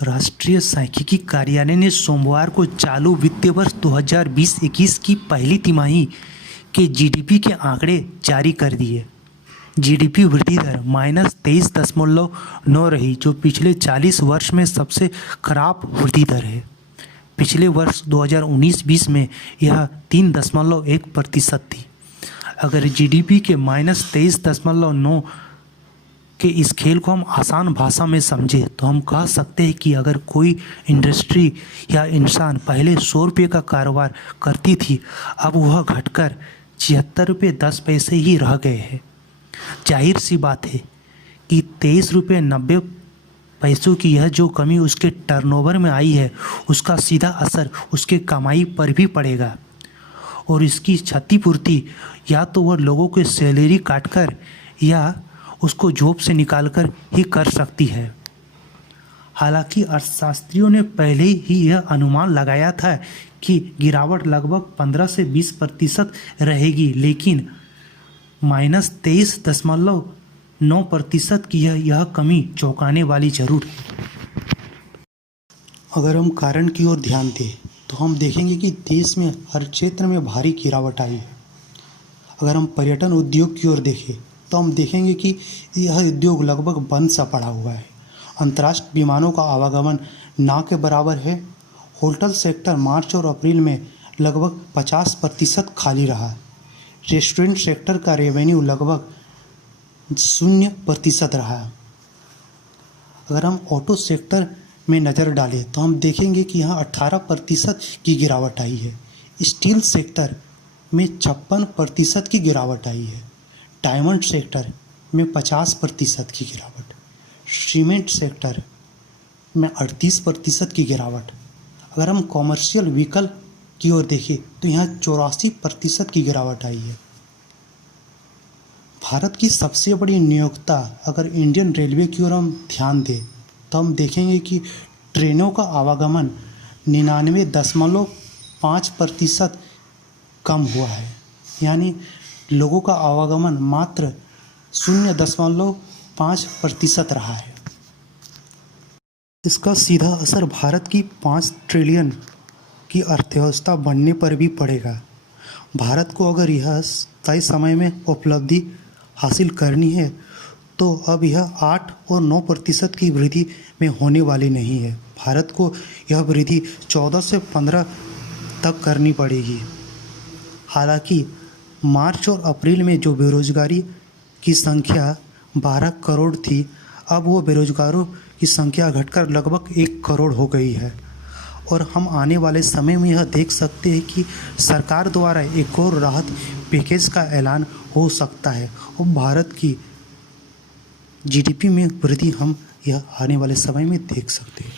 राष्ट्रीय सांख्यिकी कार्यालय ने सोमवार को चालू वित्तीय वर्ष 2020-21 की पहली तिमाही के जीडीपी के आंकड़े जारी कर दिए। जीडीपी वृद्धि दर -23.9 रही, जो पिछले 40 वर्ष में सबसे खराब वृद्धि दर है। पिछले वर्ष 2019-20 में यह 3.1% थी। अगर जीडीपी के -23.9 के इस खेल को हम आसान भाषा में समझें तो हम कह सकते हैं कि अगर कोई इंडस्ट्री या इंसान पहले 100 रुपये का कारोबार करती थी, अब वह घटकर 76 रुपये 10 पैसे ही रह गए हैं। जाहिर सी बात है कि 23 रुपये 90 पैसों की यह जो कमी उसके टर्नओवर में आई है, उसका सीधा असर उसके कमाई पर भी पड़ेगा और इसकी क्षतिपूर्ति या तो वह लोगों के सैलरी काटकर या उसको जॉब से निकालकर ही कर सकती है। हालांकि अर्थशास्त्रियों ने पहले ही यह अनुमान लगाया था कि गिरावट लगभग 15 से 20% रहेगी, लेकिन -23.9% की यह कमी चौंकाने वाली जरूर है। अगर हम कारण की ओर ध्यान दें तो हम देखेंगे कि देश में हर क्षेत्र में भारी गिरावट आई है। अगर हम पर्यटन उद्योग की ओर देखें तो हम देखेंगे कि यह उद्योग लगभग बंद सा पड़ा हुआ है। अंतर्राष्ट्रीय विमानों का आवागमन ना के बराबर है। होटल सेक्टर मार्च और अप्रैल में लगभग 50% खाली रहा। रेस्टोरेंट सेक्टर का रेवेन्यू लगभग 0% रहा। अगर हम ऑटो सेक्टर में नज़र डालें तो हम देखेंगे कि यहाँ 18% की गिरावट आई है। स्टील सेक्टर में 56% की गिरावट आई है। डायमंड सेक्टर में 50% की गिरावट, सीमेंट सेक्टर में 38% की गिरावट। अगर हम कॉमर्शियल व्हीकल की ओर देखें तो यहाँ 84% की गिरावट आई है। भारत की सबसे बड़ी नियोक्ता अगर इंडियन रेलवे की ओर हम ध्यान दें तो हम देखेंगे कि ट्रेनों का आवागमन 99.5% कम हुआ है, यानी लोगों का आवागमन मात्र 0.5% रहा है। इसका सीधा असर भारत की 5 ट्रिलियन की अर्थव्यवस्था बनने पर भी पड़ेगा। भारत को अगर यह तय समय में उपलब्धि हासिल करनी है तो अब यह 8 और 9% की वृद्धि में होने वाली नहीं है। भारत को यह वृद्धि 14 से 15 तक करनी पड़ेगी। हालांकि मार्च और अप्रैल में जो बेरोजगारी की संख्या 12 करोड़ थी, अब वो बेरोजगारों की संख्या घटकर लगभग 1 करोड़ हो गई है और हम आने वाले समय में यह देख सकते हैं कि सरकार द्वारा एक और राहत पैकेज का ऐलान हो सकता है और भारत की जीडीपी में वृद्धि हम यह आने वाले समय में देख सकते हैं।